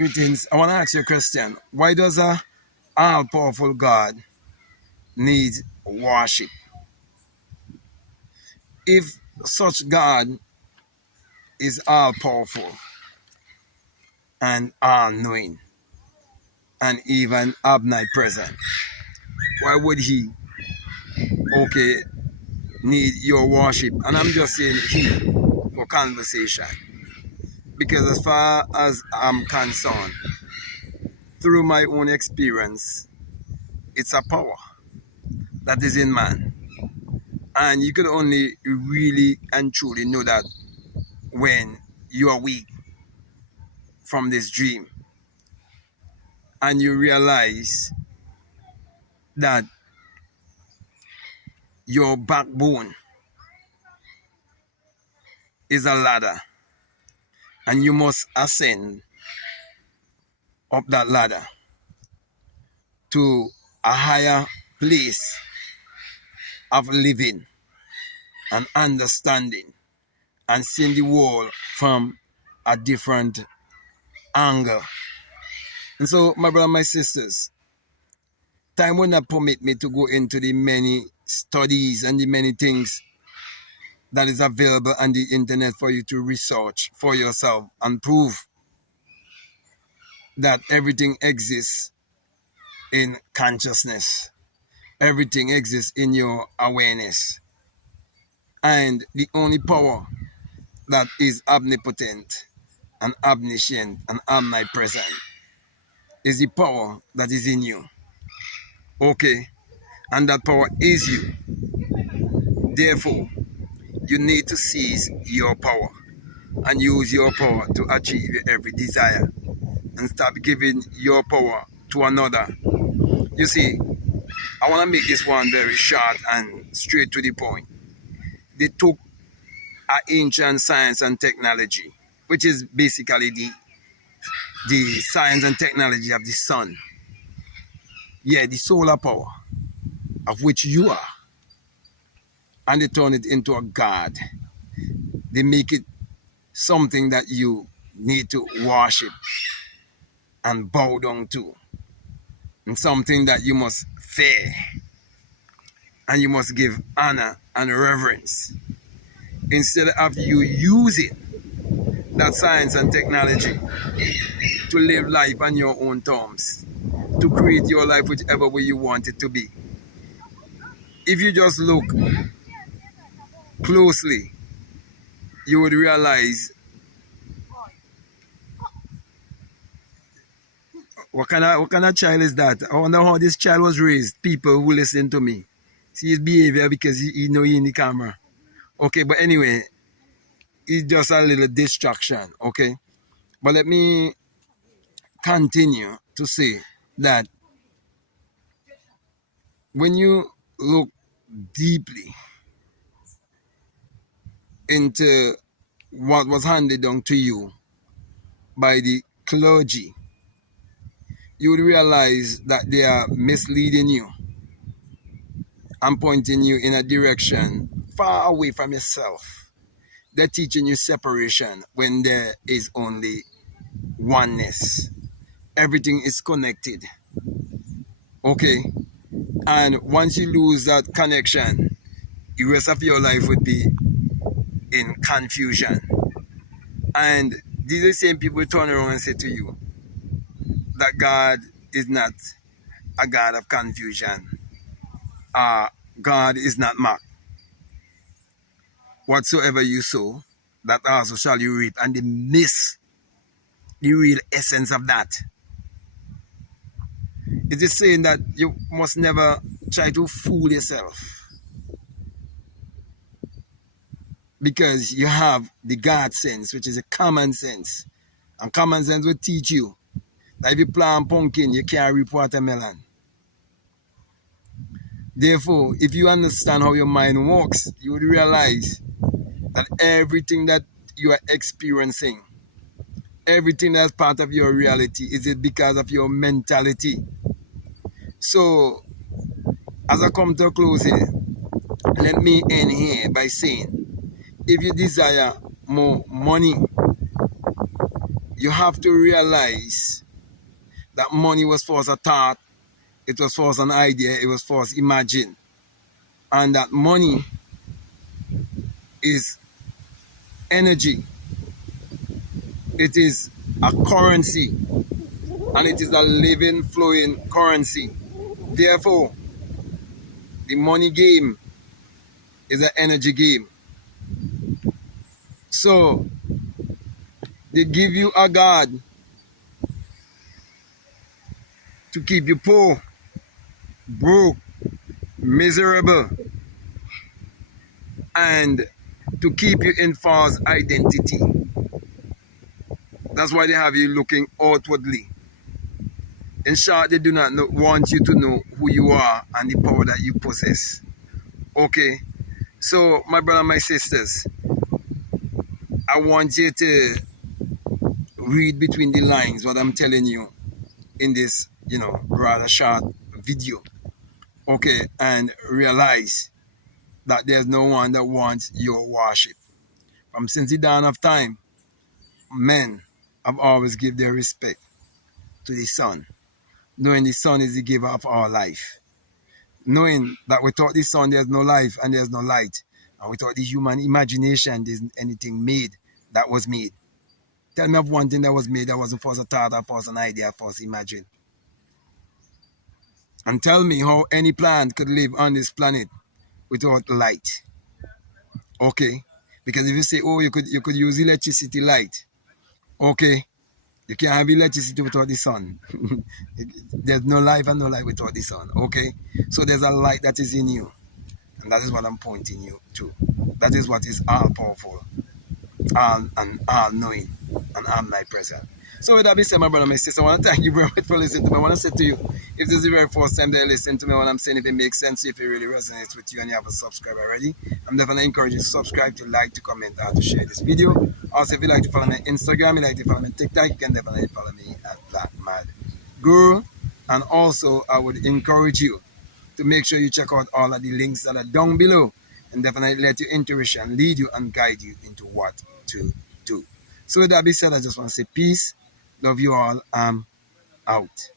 Greetings. I want to ask you a question. Why does a all-powerful God need worship? If such God is all-powerful and all-knowing and even omnipresent, why would he, okay, need your worship? And I'm just saying he for conversation. Because as far as I'm concerned, through my own experience, it's a power that is in man. And you could only really and truly know that when you are weak from this dream and you realize that your backbone is a ladder and you must ascend up that ladder to a higher place of living and understanding and seeing the world from a different angle. And so, my brother, my sisters, time will not permit me to go into the many studies and the many things that is available on the internet for you to research for yourself and prove that everything exists in consciousness. Everything exists in your awareness. And the only power that is omnipotent and omniscient and omnipresent is the power that is in you. Okay? And that power is you. Therefore, you need to seize your power and use your power to achieve your every desire and stop giving your power to another. You see, I want to make this one very short and straight to the point. They took our ancient science and technology, which is basically the science and technology of the sun. Yeah, the solar power of which you are. And they turn it into a god. They make it something that you need to worship and bow down to. And something that you must fear. And you must give honor and reverence. Instead of you using that science and technology to live life on your own terms, to create your life whichever way you want it to be. If you just look closely, you would realize what kind of child is that? I wonder how this child was raised. People who listen to me. See his behavior because he know he in the camera. Okay, but anyway, it's just a little distraction, okay? But let me continue to say that when you look deeply into what was handed down to you by the clergy, you would realize that they are misleading you and pointing you in a direction far away from yourself. They're teaching you separation when there is only oneness. Everything is connected. Okay? And once you lose that connection, the rest of your life would be in confusion. And these are the same people turn around and say to you that God is not a God of confusion. God is not mocked. Whatsoever you sow, that also shall you reap. And they miss the real essence of that. It is saying that you must never try to fool yourself. Because you have the God sense, which is a common sense. And common sense will teach you that if you plant pumpkin, you can't reap watermelon. Therefore, if you understand how your mind works, you would realize that everything that you are experiencing, everything that's part of your reality, is it because of your mentality. So, as I come to a close here, let me end here by saying, if you desire more money, you have to realize that money was for us a thought, it was for us an idea, it was for us imagine. And that money is energy. It is a currency, and it is a living, flowing currency. Therefore, the money game is an energy game. So, they give you a God to keep you poor, broke, miserable, and to keep you in false identity. That's why they have you looking outwardly. In short, they do not want you to know who you are and the power that you possess. Okay? So, my brother and my sisters, I want you to read between the lines what I'm telling you in this, rather short video. Okay? And realize that there's no one that wants your worship. From since the dawn of time, men have always given their respect to the sun, knowing the sun is the giver of our life. Knowing that without the sun there's no life and there's no light. And without the human imagination there's anything made that was made. Tell me of one thing that was made that wasn't for us a thought or for us an idea, for us imagine. And tell me how any plant could live on this planet without light. Okay? Because if you say, oh, you could use electricity light. Okay? You can't have electricity without the sun. There's no life and no light without the sun. Okay? So there's a light that is in you. And that is what I'm pointing you to. That is what is all powerful, all knowing, and omnipresent. So with that being said, my brother, my sister, I want to thank you very much for listening to me. I want to say to you, if this is the very first time that you listen to me, what I'm saying, if it makes sense, if it really resonates with you and you haven't subscribed already, I'm definitely encouraging you to subscribe, to like, to comment, and to share this video. Also, if you like to follow me on Instagram, you like to follow me on TikTok, you can definitely follow me at Black Mad Guru. And also, I would encourage you to make sure you check out all of the links that are down below, and definitely let your intuition lead you and guide you into what to do. So with that being said, I just want to say peace. Love you all. I'm out.